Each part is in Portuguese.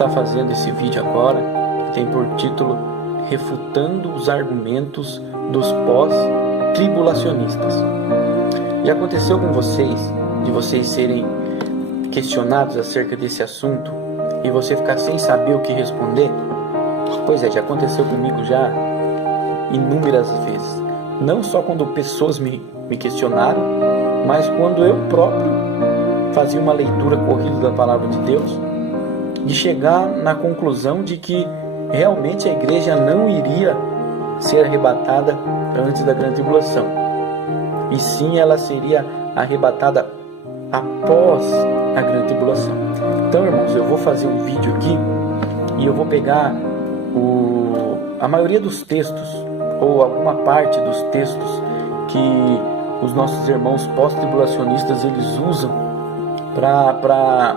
estar fazendo esse vídeo agora, que tem por título Refutando os Argumentos dos Pós-Tribulacionistas. Já aconteceu com vocês, de vocês serem questionados acerca desse assunto e você ficar sem saber o que responder? Pois é, já aconteceu comigo já inúmeras vezes. Não só quando pessoas me questionaram, mas quando eu próprio fazia uma leitura corrida da palavra de Deus, de chegar na conclusão de que realmente a igreja não iria ser arrebatada antes da grande tribulação, e sim ela seria arrebatada após a grande tribulação. Então, irmãos, eu vou fazer um vídeo aqui e eu vou pegar a maioria dos textos, ou alguma parte dos textos que os nossos irmãos pós-tribulacionistas eles usam para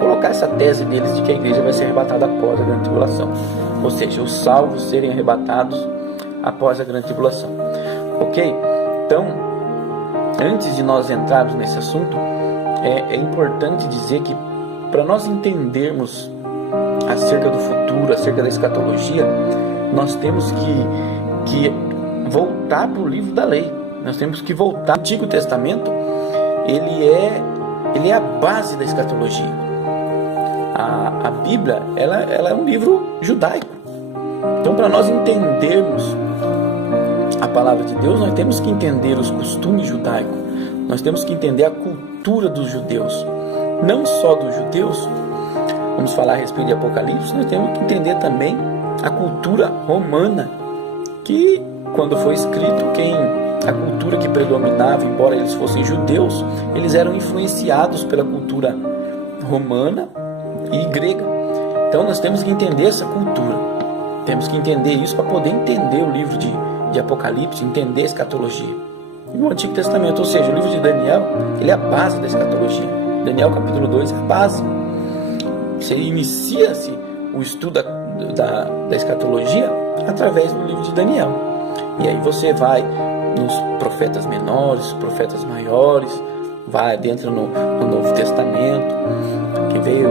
colocar essa tese deles de que a igreja vai ser arrebatada após a grande tribulação, ou seja, os salvos serem arrebatados após a grande tribulação. Ok? Então, antes de nós entrarmos nesse assunto, é importante dizer que para nós entendermos acerca do futuro, acerca da escatologia, nós temos que voltar para o livro da lei. Nós temos que voltar. O Antigo Testamento ele é a base da escatologia. A Bíblia ela é um livro judaico. Então, para nós entendermos a palavra de Deus, nós temos que entender os costumes judaicos. Nós temos que entender a cultura dos judeus. Não só dos judeus, vamos falar a respeito de Apocalipse, nós temos que entender também a cultura romana, que quando foi escrito, a cultura que predominava, embora eles fossem judeus, eles eram influenciados pela cultura romana e grega. Então nós temos que entender essa cultura, temos que entender isso para poder entender o livro de Apocalipse, entender a escatologia. E o Antigo Testamento, ou seja, o livro de Daniel, ele é a base da escatologia. Daniel capítulo 2 é a base. Você inicia-se o estudo da escatologia através do livro de Daniel. E aí você vai nos profetas menores, profetas maiores, vai dentro no Novo Testamento, que veio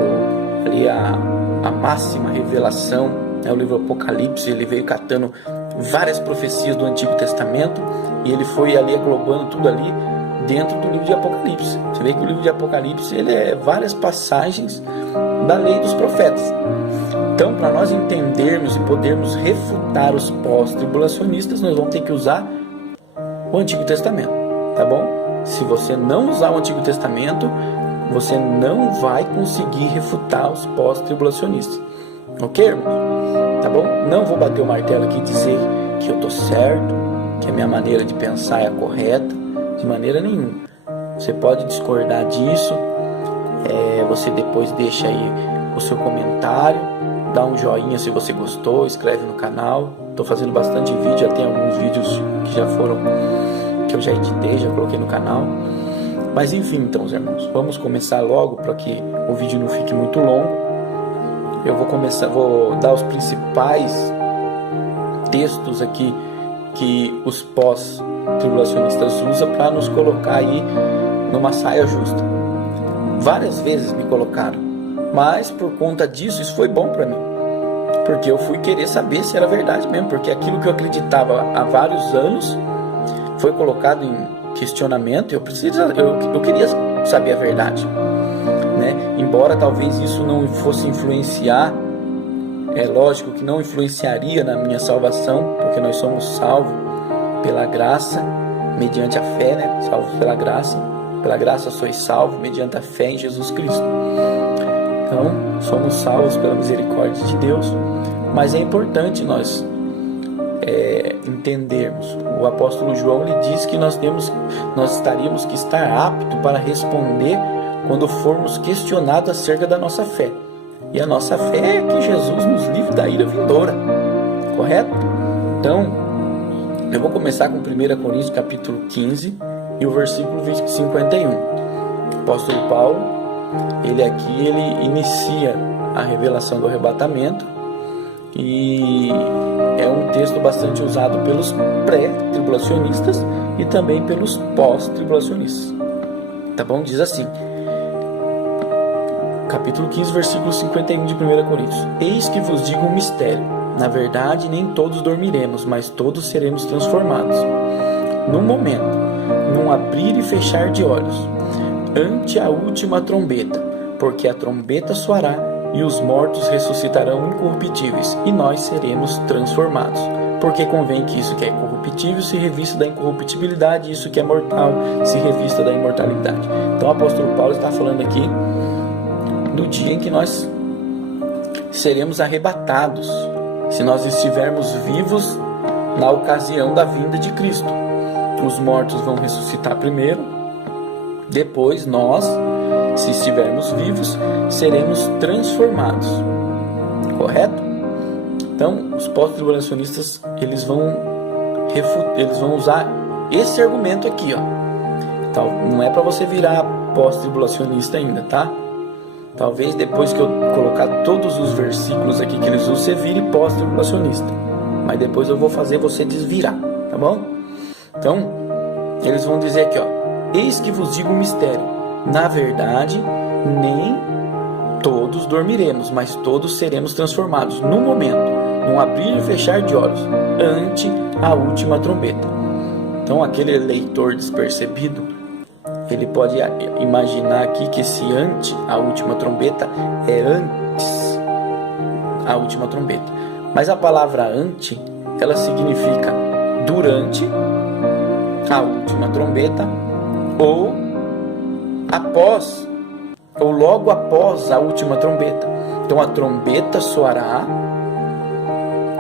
ali a máxima revelação, o livro Apocalipse, ele veio catando várias profecias do Antigo Testamento e ele foi ali aglobando tudo ali dentro do livro de Apocalipse. Você vê que o livro de Apocalipse ele é várias passagens da lei dos profetas. Então, para nós entendermos e podermos refutar os pós-tribulacionistas, nós vamos ter que usar o Antigo Testamento, tá bom? Se você não usar o Antigo Testamento, você não vai conseguir refutar os pós-tribulacionistas. Ok, irmãos? Tá bom? Não vou bater o martelo aqui e dizer que eu estou certo, que a minha maneira de pensar é a correta, de maneira nenhuma. Você pode discordar disso, você depois deixa aí o seu comentário, dá um joinha se você gostou, inscreve no canal. Estou fazendo bastante vídeo, já tem alguns vídeos que eu já editei, já coloquei no canal. Mas enfim, então, os irmãos, vamos começar logo para que o vídeo não fique muito longo. Eu vou dar os principais textos aqui que os pós-tribulacionistas usam para nos colocar aí numa saia justa. Várias vezes me colocaram, mas por conta disso, isso foi bom para mim, porque eu fui querer saber se era verdade mesmo, porque aquilo que eu acreditava há vários anos foi colocado em questionamento. Eu queria saber a verdade, né? Embora talvez isso não fosse influenciar, é lógico que não influenciaria na minha salvação, porque nós somos salvos pela graça, mediante a fé, né? Salvos pela graça sois salvos mediante a fé em Jesus Cristo. Então, somos salvos pela misericórdia de Deus, mas é importante nós entendermos. O apóstolo João lhe diz que nós estaríamos que estar aptos para responder quando formos questionados acerca da nossa fé. E a nossa fé é que Jesus nos livre da ira vindoura, correto? Então, eu vou começar com 1 Coríntios capítulo 15 e o versículo 51. O apóstolo Paulo, ele inicia a revelação do arrebatamento, e é um texto bastante usado pelos pré-tribulacionistas e também pelos pós-tribulacionistas. Tá bom? Diz assim: capítulo 15, versículo 51 de 1 Coríntios. Eis que vos digo um mistério. Na verdade, nem todos dormiremos, mas todos seremos transformados. Num momento, num abrir e fechar de olhos, ante a última trombeta, porque a trombeta soará e os mortos ressuscitarão incorruptíveis, e nós seremos transformados. Porque convém que isso que é corruptível se revista da incorruptibilidade, e isso que é mortal se revista da imortalidade. Então o apóstolo Paulo está falando aqui do dia em que nós seremos arrebatados, se nós estivermos vivos na ocasião da vinda de Cristo. Os mortos vão ressuscitar primeiro, depois nós, se estivermos vivos, seremos transformados. Correto? Então, os pós-tribulacionistas, eles vão usar esse argumento aqui, ó. Então, não é para você virar pós-tribulacionista ainda, tá? Talvez depois que eu colocar todos os versículos aqui que eles usam, você vire pós-tribulacionista. Mas depois eu vou fazer você desvirar, tá bom? Então, eles vão dizer aqui, ó: eis que vos digo um mistério. Na verdade, nem todos dormiremos, mas todos seremos transformados num momento, num abrir e fechar de olhos, ante a última trombeta. Então, aquele leitor despercebido, ele pode imaginar aqui que esse ante a última trombeta é antes a última trombeta. Mas a palavra ante, ela significa durante a última trombeta ou após, ou logo após a última trombeta. Então a trombeta soará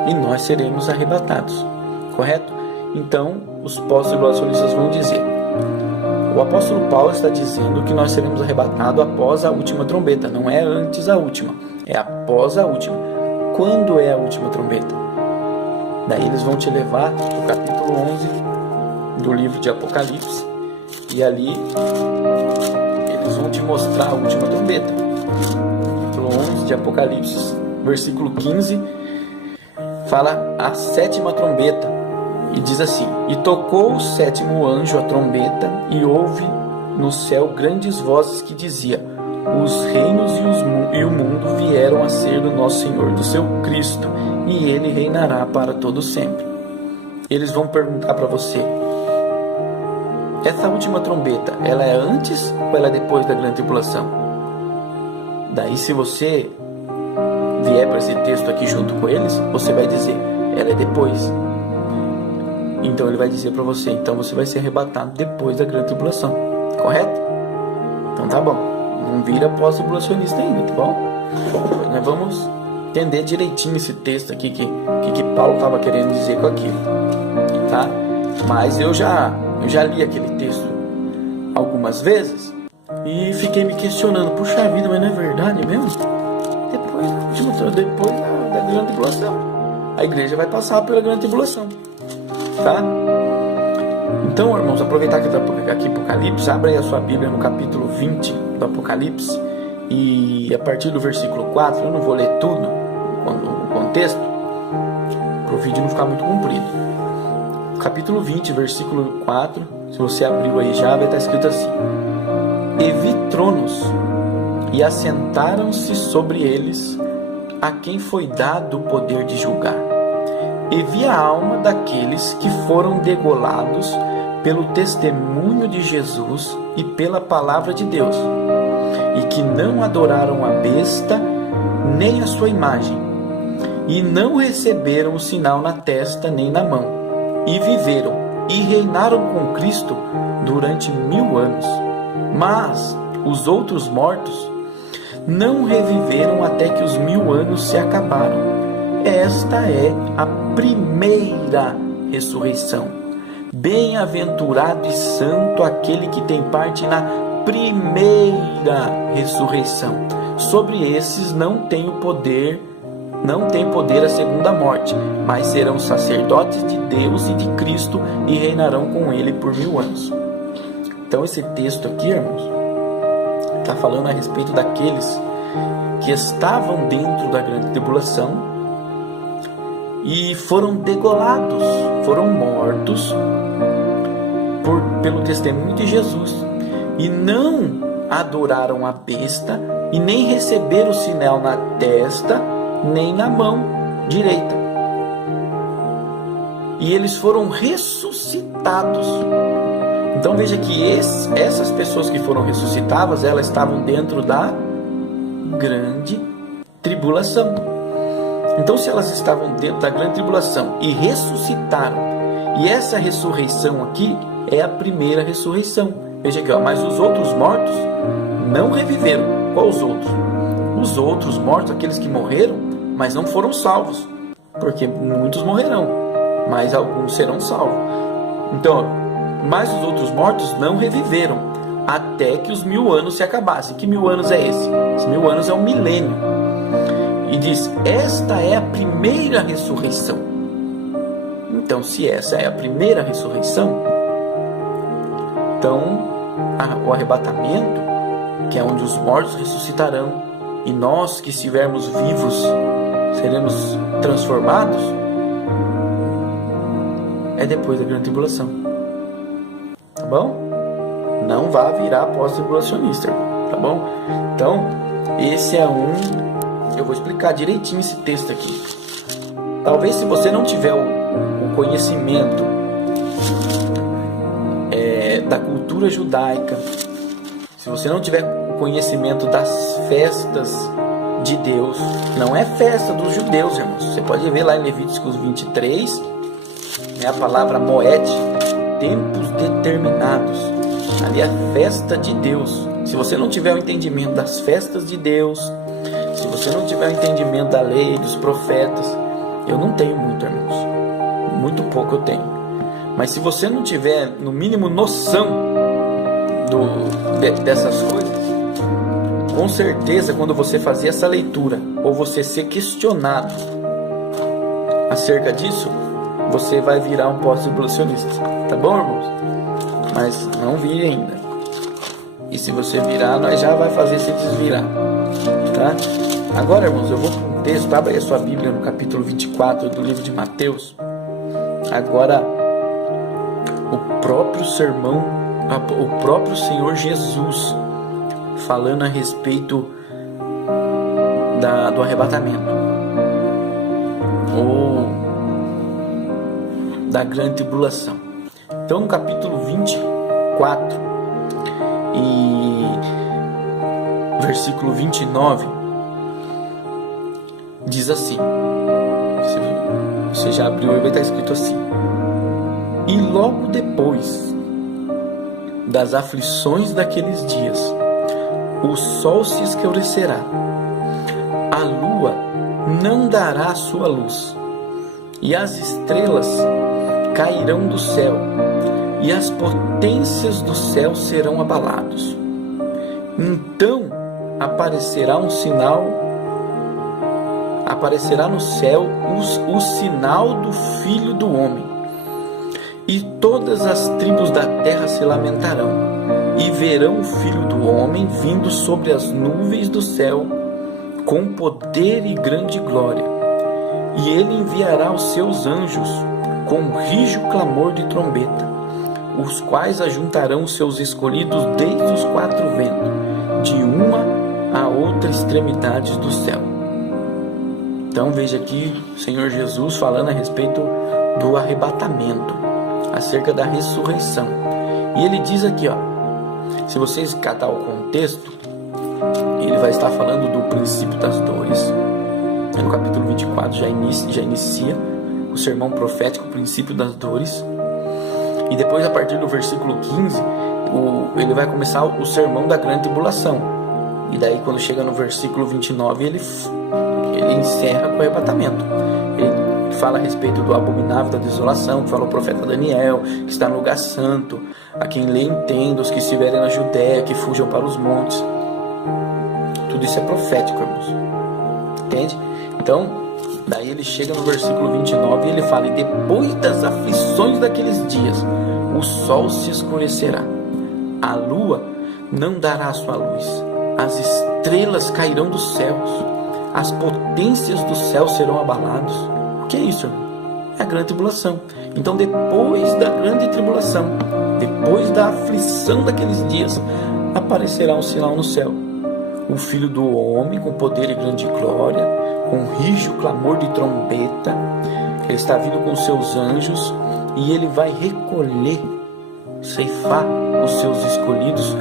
e nós seremos arrebatados, correto? Então os pós-tribulacionistas vão dizer: o apóstolo Paulo está dizendo que nós seremos arrebatados após a última trombeta, não é antes a última, é após a última. Quando é a última trombeta? Daí eles vão te levar para o capítulo 11 do livro de Apocalipse, e ali eles vão te mostrar a última trombeta. Capítulo 11 de Apocalipse, versículo 15, fala a sétima trombeta, e diz assim: e tocou o sétimo anjo a trombeta, e houve no céu grandes vozes que dizia: os reinos e o mundo vieram a ser do nosso Senhor, do seu Cristo, e ele reinará para todo sempre. Eles vão perguntar para você: essa última trombeta, ela é antes ou ela é depois da grande tribulação? Daí, se você vier para esse texto aqui junto com eles, você vai dizer: ela é depois. Então ele vai dizer para você: então você vai ser arrebatado depois da grande tribulação, correto? Então tá bom, não vira pós-tribulacionista ainda, tá bom? Nós vamos entender direitinho esse texto aqui, que Paulo estava querendo dizer com aquilo, tá? Mas eu já li aquele texto algumas vezes e fiquei me questionando: puxa vida, mas não é verdade mesmo? Depois da grande tribulação, a igreja vai passar pela grande tribulação, tá? Então, irmãos, aproveitar que está aqui Apocalipse, abre aí a sua Bíblia no capítulo 20 do Apocalipse, e a partir do versículo 4, eu não vou ler tudo o contexto, para o vídeo não ficar muito comprido. Capítulo 20, versículo 4, se você abriu aí já, vai estar escrito assim: e vi tronos, e assentaram-se sobre eles a quem foi dado o poder de julgar. E vi a alma daqueles que foram degolados pelo testemunho de Jesus e pela palavra de Deus, e que não adoraram a besta nem a sua imagem, e não receberam o sinal na testa nem na mão, e viveram e reinaram com Cristo durante 1000 anos. Mas os outros mortos não reviveram até que os 1000 anos se acabaram. Esta é a primeira ressurreição. Bem-aventurado e santo aquele que tem parte na primeira ressurreição. Sobre esses não tem poder a segunda morte, mas serão sacerdotes de Deus e de Cristo e reinarão com ele por 1000 anos. Então esse texto aqui, irmãos, está falando a respeito daqueles que estavam dentro da grande tribulação e foram degolados, foram mortos pelo testemunho de Jesus, e não adoraram a besta e nem receberam o sinal na testa nem na mão direita. E eles foram ressuscitados. Então veja que essas pessoas que foram ressuscitadas, elas estavam dentro da grande tribulação. Então, se elas estavam dentro da grande tribulação e ressuscitaram, e essa ressurreição aqui é a primeira ressurreição. Veja aqui, ó, mas os outros mortos não reviveram. Qual os outros? Os outros mortos, aqueles que morreram, mas não foram salvos, porque muitos morrerão, mas alguns serão salvos. Então, mas os outros mortos não reviveram, até que os 1000 anos se acabassem. Que 1000 anos é esse? Esse 1000 anos é um milênio. E diz, esta é a primeira ressurreição. Então, se essa é a primeira ressurreição, então o arrebatamento, que é onde os mortos ressuscitarão, e nós que estivermos vivos seremos transformados, é depois da grande tribulação. Tá bom? Não vá virar pós-tribulacionista, tá bom? Então, esse é eu vou explicar direitinho esse texto aqui. Talvez se você não tiver o conhecimento da cultura judaica, se você não tiver o conhecimento das festas de Deus, não é festa dos judeus, irmãos. Você pode ver lá em Levíticos 23, a palavra moed, tempos determinados. Ali é a festa de Deus. Se você não tiver o entendimento das festas de Deus, se você não tiver o entendimento da lei, dos profetas, eu não tenho muito, irmãos. Muito pouco eu tenho. Mas se você não tiver, no mínimo, noção dessas coisas, com certeza, quando você fazer essa leitura, ou você ser questionado acerca disso, você vai virar um pós-tribulacionista. Tá bom, irmãos? Mas não vire ainda. E se você virar, nós já vai fazer se desvirar. Tá? Agora, irmãos, eu vou para um texto. Abra aí a sua Bíblia no capítulo 24 do livro de Mateus. Agora, o próprio sermão, o próprio Senhor Jesus falando a respeito do arrebatamento, ou da grande tribulação. Então, no capítulo 24 e versículo 29, diz assim, você já abriu e vai estar escrito assim: e logo depois das aflições daqueles dias, o sol se escurecerá, a lua não dará sua luz, e as estrelas cairão do céu, e as potências do céu serão abalados. Então aparecerá no céu o sinal do Filho do Homem, e todas as tribos da terra se lamentarão, e verão o Filho do Homem vindo sobre as nuvens do céu, com poder e grande glória. E ele enviará os seus anjos com um rijo clamor de trombeta, os quais ajuntarão os seus escolhidos desde os 4 ventos, de uma a outra extremidade do céu. Então veja aqui o Senhor Jesus falando a respeito do arrebatamento, acerca da ressurreição. E ele diz aqui, ó, se vocês catar o contexto, ele vai estar falando do princípio das dores. No capítulo 24 já inicia o sermão profético, o princípio das dores. E depois, a partir do versículo 15, ele vai começar o sermão da grande tribulação. E daí, quando chega no versículo 29, ele encerra com o arrebatamento. Ele fala a respeito do abominável da desolação, que fala o profeta Daniel, que está no lugar santo. A quem lê entenda, os que estiverem na Judéia, que fujam para os montes. Tudo isso é profético, irmãos. Entende? Então, daí ele chega no versículo 29 e ele fala: e depois das aflições daqueles dias, o sol se escurecerá, a lua não dará sua luz, as estrelas cairão dos céus, as potências do céu serão abalados. O que é isso, irmão? É a grande tribulação. Então, depois da grande tribulação, depois da aflição daqueles dias, aparecerá um sinal no céu: o Filho do Homem com poder e grande glória, com rijo clamor de trombeta. Ele está vindo com seus anjos e ele vai recolher, ceifar os seus escolhidos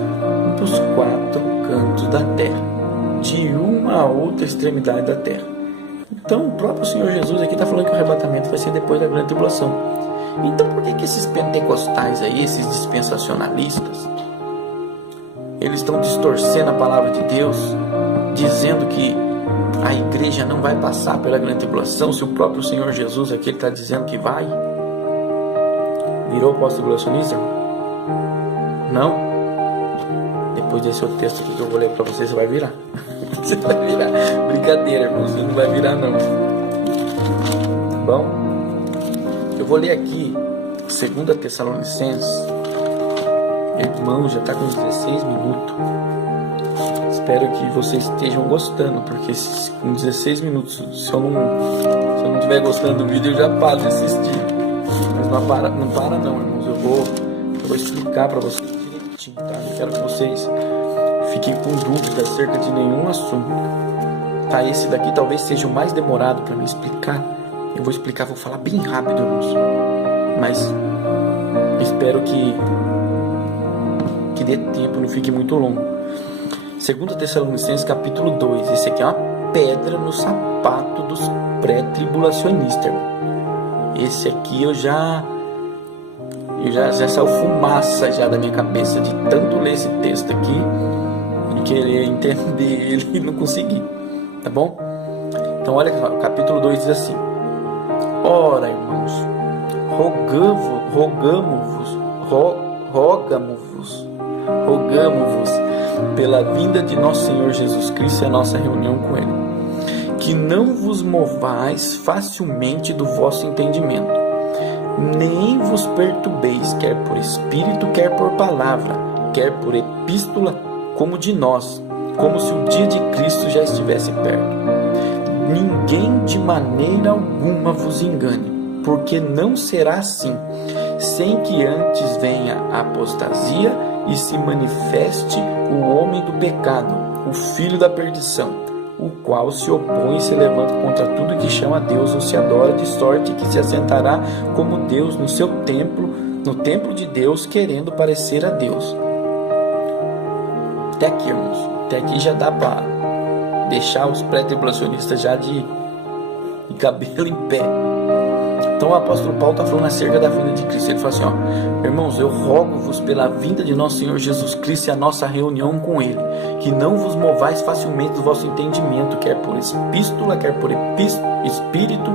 dos 4 cantos da terra, de uma a outra extremidade da terra. Então o próprio Senhor Jesus aqui está falando que o arrebatamento vai ser depois da grande tribulação. Então por que esses pentecostais aí, esses dispensacionalistas, eles estão distorcendo a palavra de Deus, dizendo que a igreja não vai passar pela grande tribulação, se o próprio Senhor Jesus aqui está dizendo que vai? Virou pós-tribulacionista? Não? Depois desse outro texto aqui que eu vou ler para você, você vai virar. Você vai virar. Brincadeira, irmão, você não vai virar não. Bom, eu vou ler aqui 2 Tessalonicenses. Irmão, já está com 16 minutos. Espero que vocês estejam gostando, porque com 16 minutos, se eu não estiver gostando do vídeo, eu já paro de assistir. Mas não para não, irmãos. Eu vou explicar para vocês direitinho, tá? Eu quero que vocês fiquem com dúvidas acerca de nenhum assunto, tá? Esse daqui talvez seja o mais demorado para me explicar. Eu vou explicar, vou falar bem rápido, irmãos. Mas espero que dê tempo, não fique muito longo. 2 Tessalonicenses capítulo 2. Esse aqui é uma pedra no sapato dos pré-tribulacionistas, irmão. Esse aqui eu já saiu fumaça já da minha cabeça de tanto ler esse texto aqui e querer entender ele e não conseguir, tá bom? Então olha só, o capítulo 2 diz assim: ora, irmãos, rogamo-vos pela vinda de nosso Senhor Jesus Cristo e a nossa reunião com Ele, que não vos movais facilmente do vosso entendimento, nem vos perturbeis, quer por espírito, quer por palavra, quer por epístola, como de nós, como se o dia de Cristo já estivesse perto. Ninguém de maneira alguma vos engane, porque não será assim, sem que antes venha a apostasia e se manifeste o homem do pecado, o filho da perdição, o qual se opõe e se levanta contra tudo que chama Deus ou se adora, de sorte que se assentará como Deus no seu templo, no templo de Deus, querendo parecer a Deus. Até aqui, irmãos, até aqui já dá para deixar os pré-tribulacionistas já de cabelo em pé. Então o apóstolo Paulo está falando acerca da vinda de Cristo. Ele fala assim, ó: irmãos, eu rogo-vos pela vinda de nosso Senhor Jesus Cristo e a nossa reunião com Ele, que não vos movais facilmente do vosso entendimento, quer por epístola, quer por espírito,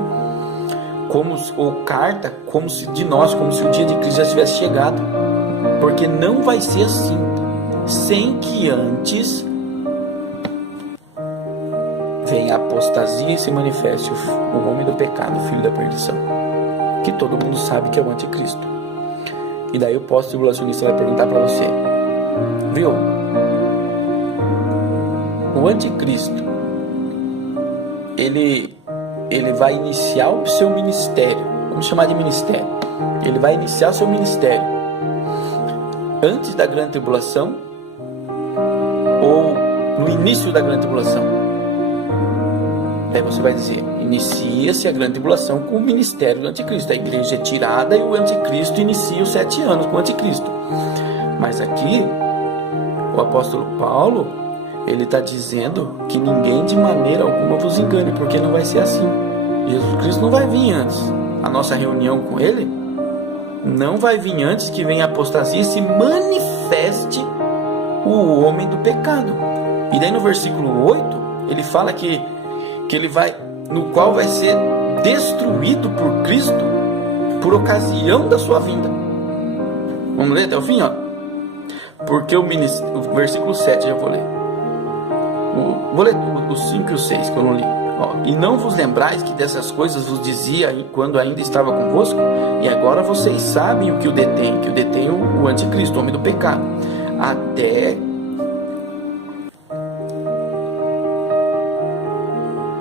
ou carta, como se de nós, como se o dia de Cristo já tivesse chegado, porque não vai ser assim, sem que antes venha a apostasia e se manifeste o homem do pecado, o filho da perdição, que todo mundo sabe que é o anticristo. E daí o pós-tribulacionista vai perguntar para você, viu? O anticristo, ele vai iniciar o seu ministério. Vamos chamar de ministério. Ele vai iniciar o seu ministério antes da grande tribulação ou no início da grande tribulação. Aí você vai dizer, inicia-se a grande tribulação com o ministério do anticristo. A igreja é tirada e o anticristo inicia os 7 anos com o anticristo. Mas aqui, o apóstolo Paulo, ele está dizendo que ninguém de maneira alguma vos engane, porque não vai ser assim. Jesus Cristo não vai vir antes. A nossa reunião com Ele não vai vir antes que venha a apostasia e se manifeste o homem do pecado. E daí no versículo 8, ele fala que ele vai, no qual vai ser destruído por Cristo por ocasião da sua vinda. Vamos ler até o fim, ó. Porque o versículo 7 já vou ler. Vou ler os 5 e o 6 que eu não li. Ó, e não vos lembrais que dessas coisas vos dizia quando ainda estava convosco? E agora vocês sabem o que o detém, o anticristo, o homem do pecado, até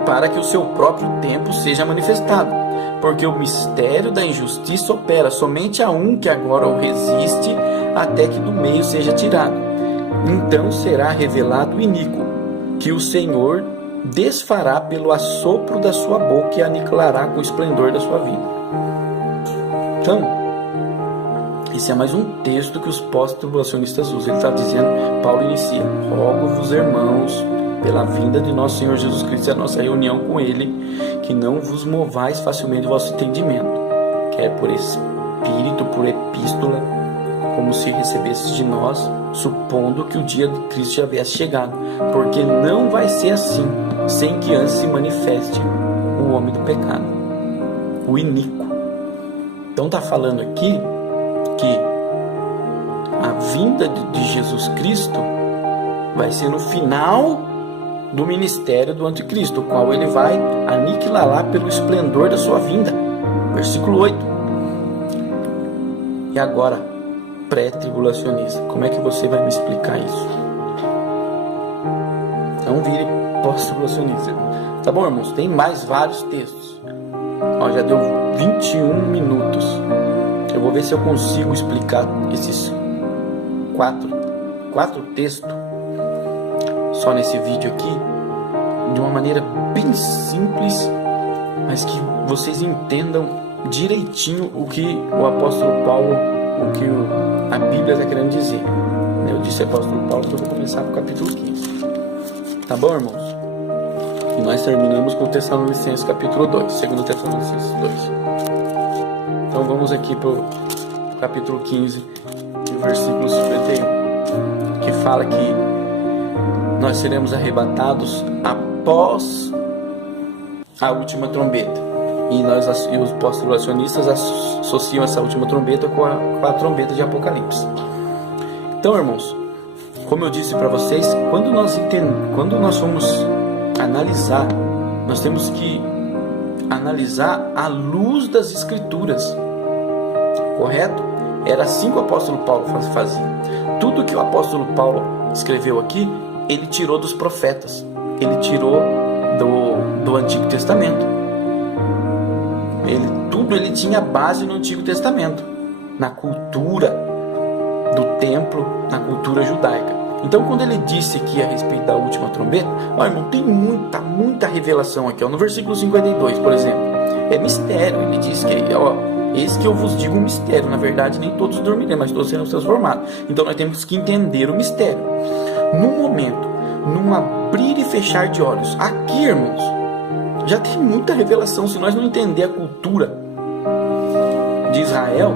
para que o seu próprio tempo seja manifestado, porque o mistério da injustiça opera somente a um que agora o resiste, até que do meio seja tirado. então será revelado o iníquo, que o Senhor desfará pelo assopro da sua boca e aniquilará com o esplendor da sua vida. Então, esse é mais um texto que os pós-tribulacionistas usam. Ele está dizendo, Paulo inicia: rogo-vos, irmãos, pela vinda de nosso Senhor Jesus Cristo e a nossa reunião com Ele, que não vos movais facilmente o vosso entendimento, quer por espírito, por epístola, como se recebesses de nós, supondo que o dia de Cristo já havia chegado, porque não vai ser assim, sem que antes se manifeste o homem do pecado, o iníquo. Então está falando aqui que a vinda de Jesus Cristo vai ser no final do ministério do anticristo, o qual ele vai aniquilar lá pelo esplendor da sua vinda. Versículo 8. E agora, pré-tribulacionista, como é que você vai me explicar isso? Não vire pós-tribulacionista. Tá bom, irmãos? Tem mais vários textos. Ó, já deu 21 minutos. Eu vou ver se eu consigo explicar esses quatro textos só nesse vídeo aqui, de uma maneira bem simples, mas que vocês entendam direitinho o que o apóstolo Paulo, o que a Bíblia está querendo dizer. Eu disse apóstolo Paulo que eu vou começar com o capítulo 15. Tá bom, irmãos? E nós terminamos com o Tessalonicenses capítulo 2, 2 Tessalonicenses 2. Então vamos aqui para o capítulo 15, versículo 51, que fala que nós seremos arrebatados após a última trombeta. E os pós-tribulacionistas associam essa última trombeta com a trombeta de Apocalipse. Então, irmãos, como eu disse para vocês, quando nós vamos analisar, nós temos que analisar à luz das Escrituras, correto? Era assim que o apóstolo Paulo fazia. Tudo que o apóstolo Paulo escreveu aqui, ele tirou dos profetas, ele tirou do Antigo Testamento. Ele tinha base no Antigo Testamento, na cultura do templo, na cultura judaica. Então, quando ele disse aqui a respeito da última trombeta, ó, irmão, tem muita revelação aqui. Ó, no versículo 52, por exemplo, é mistério. Ele diz que, eis que eu vos digo um mistério. Na verdade, nem todos dormirão, mas todos serão transformados. Então, nós temos que entender o mistério. Num momento, num abrir e fechar de olhos, aqui, irmãos, já tem muita revelação. Se nós não entender a cultura de Israel,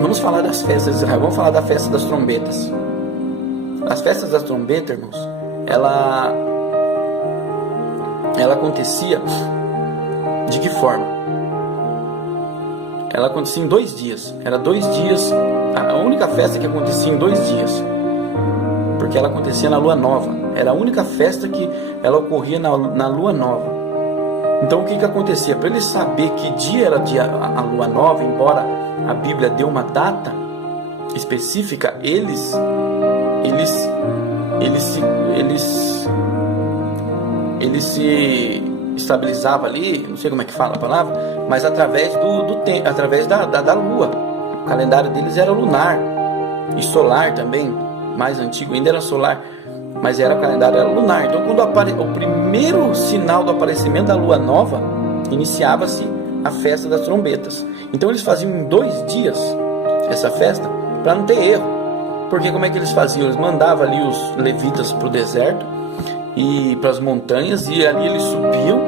vamos falar das festas de Israel, vamos falar da festa das trombetas. As festas das trombetas, irmãos, ela acontecia de que forma? Ela acontecia em 2 dias. Era 2 dias, a única festa que acontecia em 2 dias, porque ela acontecia na lua nova. Era a única festa que ela ocorria na lua nova. Então o que acontecia? Para eles saber que dia era a lua nova, embora a Bíblia dê uma data específica, eles se estabilizavam ali, não sei como é que fala a palavra, mas através através da lua. O calendário deles era lunar e solar também, mais antigo ainda era solar, mas o calendário era lunar. Então, quando o primeiro sinal do aparecimento da lua nova, iniciava-se a festa das trombetas. Então eles faziam em 2 dias essa festa, para não ter erro. Porque como é que eles faziam? Eles mandavam ali os levitas para o deserto e para as montanhas, e ali eles subiam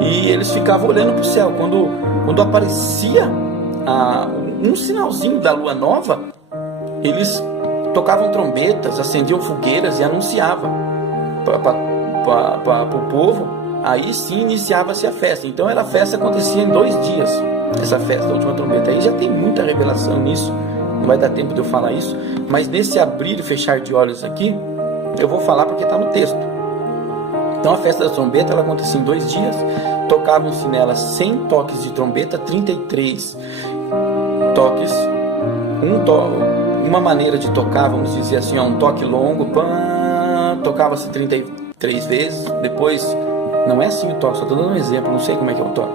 e eles ficavam olhando para o céu. Quando aparecia um sinalzinho da lua nova, eles tocavam trombetas, acendiam fogueiras e anunciavam para o povo. Aí sim iniciava-se a festa. Então a festa acontecia em 2 dias, essa festa da última trombeta. Aí já tem muita revelação nisso, não vai dar tempo de eu falar isso, mas nesse abrir e fechar de olhos aqui, eu vou falar porque está no texto. Então a festa da trombeta, ela acontecia em 2 dias, tocavam-se nela 100 toques de trombeta, 33 toques, uma maneira de tocar, vamos dizer assim, um toque longo, tocava-se 33 vezes, depois, não é assim o toque, só estou dando um exemplo, não sei como é que é o toque,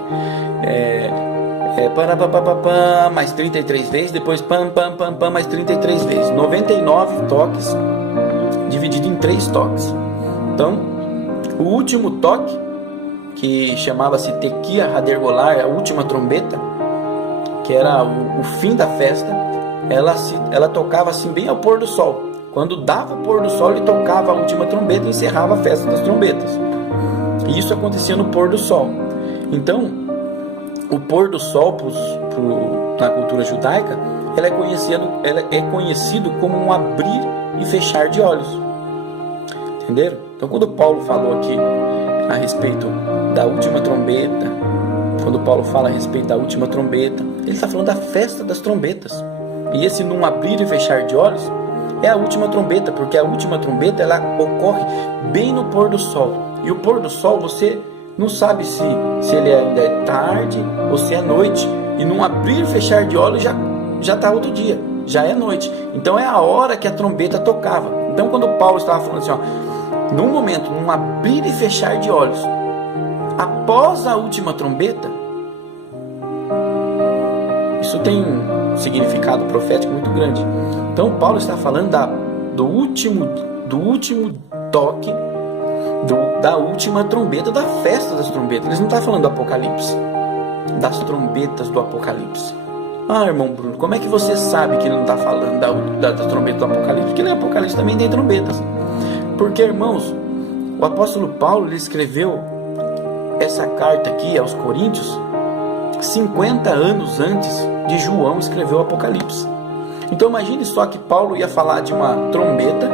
mais 33 vezes, depois mais 33 vezes, 99 toques dividido em 3 toques. Então, o último toque, que chamava-se Tequia Hadergolar, a última trombeta, que era o fim da festa, ela tocava assim bem ao pôr do sol. Quando dava o pôr do sol, ele tocava a última trombeta e encerrava a festa das trombetas. E isso acontecia no pôr do sol. Então, o pôr do sol na cultura judaica, ela é conhecido como um abrir e fechar de olhos. Entenderam? Então, quando Paulo falou aqui a respeito da última trombeta, quando Paulo fala a respeito da última trombeta, ele está falando da festa das trombetas. E esse num abrir e fechar de olhos é a última trombeta, porque a última trombeta ela ocorre bem no pôr do sol. E o pôr do sol você não sabe se ele ainda é tarde ou se é noite. E num abrir e fechar de olhos já está outro dia, já é noite. Então é a hora que a trombeta tocava. Então quando Paulo estava falando assim, num momento, num abrir e fechar de olhos, após a última trombeta, isso tem um significado profético muito grande. Então Paulo está falando do último toque, da última trombeta, da festa das trombetas. Ele não está falando do Apocalipse, das trombetas do Apocalipse. Irmão Bruno, como é que você sabe que ele não está falando da trombeta do Apocalipse? Porque no Apocalipse também tem trombetas. Porque, irmãos, o apóstolo Paulo ele escreveu essa carta aqui aos Coríntios 50 anos antes de João escrever o Apocalipse. Então imagine só que Paulo ia falar de uma trombeta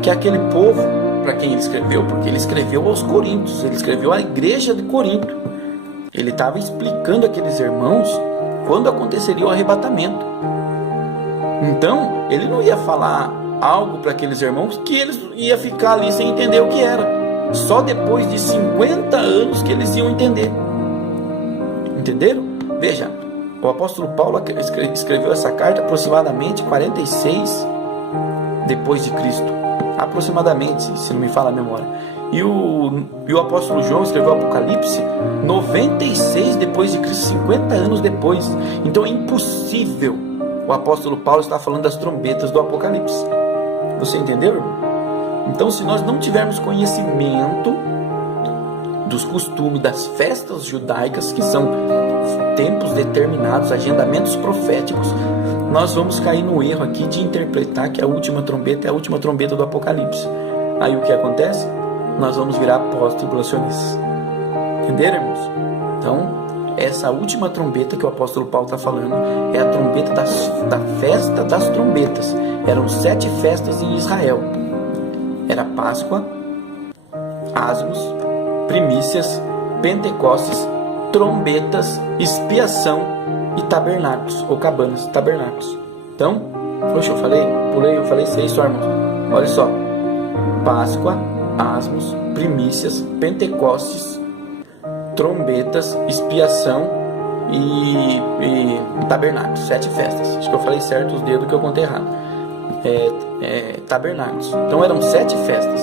que aquele povo, para quem ele escreveu, porque ele escreveu aos Coríntios, ele escreveu à igreja de Corinto. Ele estava explicando àqueles irmãos quando aconteceria o arrebatamento. Então ele não ia falar algo para aqueles irmãos que eles iam ficar ali sem entender o que era. Só depois de 50 anos que eles iam entender. Entenderam? Veja, o apóstolo Paulo escreveu essa carta aproximadamente 46 depois de Cristo. Aproximadamente, se não me falha a memória. E o apóstolo João escreveu o Apocalipse 96 depois de Cristo, 50 anos depois. Então é impossível o apóstolo Paulo estar falando das trombetas do Apocalipse. Você entendeu, irmão? Então, se nós não tivermos conhecimento dos costumes das festas judaicas, que são tempos determinados, agendamentos proféticos, nós vamos cair no erro aqui de interpretar que a última trombeta é a última trombeta do Apocalipse. Aí o que acontece? Nós vamos virar pós-tribulacionistas. Entenderam, irmãos? Então, essa última trombeta que o apóstolo Paulo está falando é a trombeta da festa das trombetas. Eram 7 festas em Israel. Era Páscoa, Asmos, Primícias, Pentecostes, trombetas, expiação e tabernáculos, ou cabanas, tabernáculos. Então, poxa, eu falei 6 só, irmãos. Olha só, Páscoa, Asmos, Primícias, Pentecostes, trombetas, expiação e tabernáculos, 7 festas. Acho que eu falei certo os dedos que eu contei errado. Tabernáculos. Então eram 7 festas.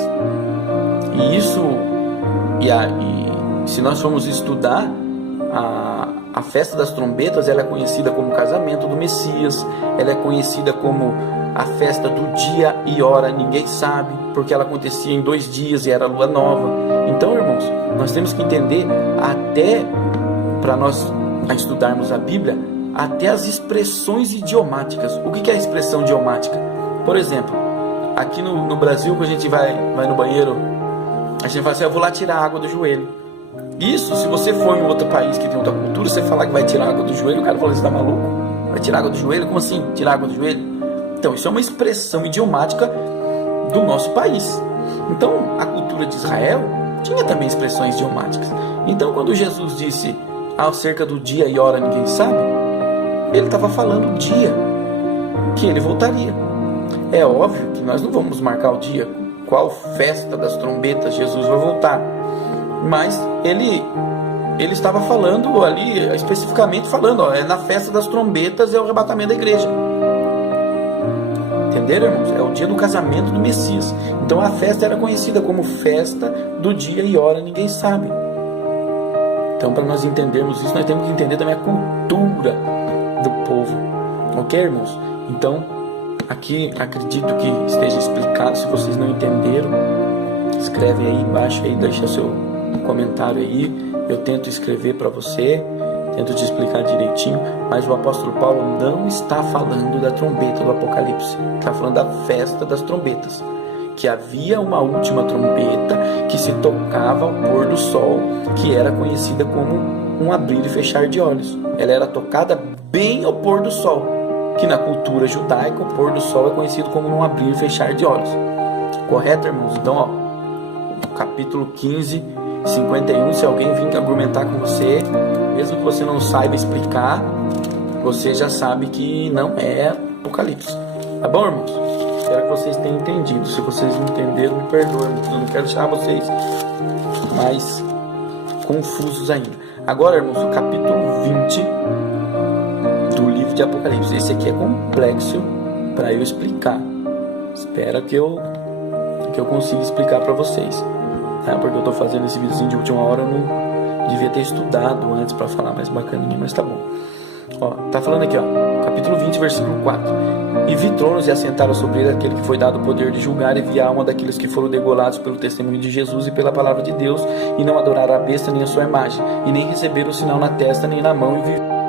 E isso, se nós formos estudar a festa das trombetas, ela é conhecida como casamento do Messias. Ela é conhecida como a festa do dia e hora ninguém sabe, porque ela acontecia em 2 dias e era lua nova. Então, irmãos, nós temos que entender, até para nós estudarmos a Bíblia, até as expressões idiomáticas. O que é a expressão idiomática? Por exemplo, aqui no Brasil, quando a gente vai no banheiro, a gente fala assim, eu vou lá tirar a água do joelho. Isso, se você for em outro país que tem outra cultura, você falar que vai tirar água do joelho, o cara fala, você tá maluco? Vai tirar água do joelho? Como assim, tirar água do joelho? Então, isso é uma expressão idiomática do nosso país. Então, a cultura de Israel tinha também expressões idiomáticas. Então, quando Jesus disse, acerca do dia e hora ninguém sabe, ele estava falando o dia que ele voltaria. É óbvio que nós não vamos marcar o dia, qual festa das trombetas Jesus vai voltar, mas ele estava falando ali, especificamente falando, é na festa das trombetas, é o arrebatamento da igreja. Entenderam, irmãos? É o dia do casamento do Messias. Então a festa era conhecida como festa do dia e hora ninguém sabe. Então, para nós entendermos isso, nós temos que entender também a cultura do povo. Ok, irmãos? Então, Aqui acredito que esteja explicado. Se vocês não entenderam, escreve aí embaixo, aí, deixa seu comentário aí. Eu tento escrever para você, tento te explicar direitinho, mas o apóstolo Paulo não está falando da trombeta do Apocalipse, está falando da festa das trombetas, que havia uma última trombeta que se tocava ao pôr do sol, que era conhecida como um abrir e fechar de olhos. Ela era tocada bem ao pôr do sol, que na cultura judaica o pôr do sol é conhecido como um abrir e fechar de olhos. Correto, irmãos? Então, capítulo 15, 51, se alguém vir argumentar com você, mesmo que você não saiba explicar, você já sabe que não é Apocalipse. Tá bom, irmãos? Espero que vocês tenham entendido. Se vocês não entenderam, me perdoem. Eu não quero deixar vocês mais confusos ainda. Agora, irmãos, o capítulo 20 do livro de Apocalipse. Esse aqui é complexo para eu explicar. Espero que eu consiga explicar para vocês. Porque eu estou fazendo esse videozinho de última hora, eu não devia ter estudado antes para falar mais bacaninha, mas tá bom. Tá falando aqui, capítulo 20, versículo 4. E vi tronos e assentaram sobre ele aquele que foi dado o poder de julgar e vi a alma daqueles que foram degolados pelo testemunho de Jesus e pela palavra de Deus, e não adoraram a besta nem a sua imagem, e nem receberam o sinal na testa nem na mão, e vi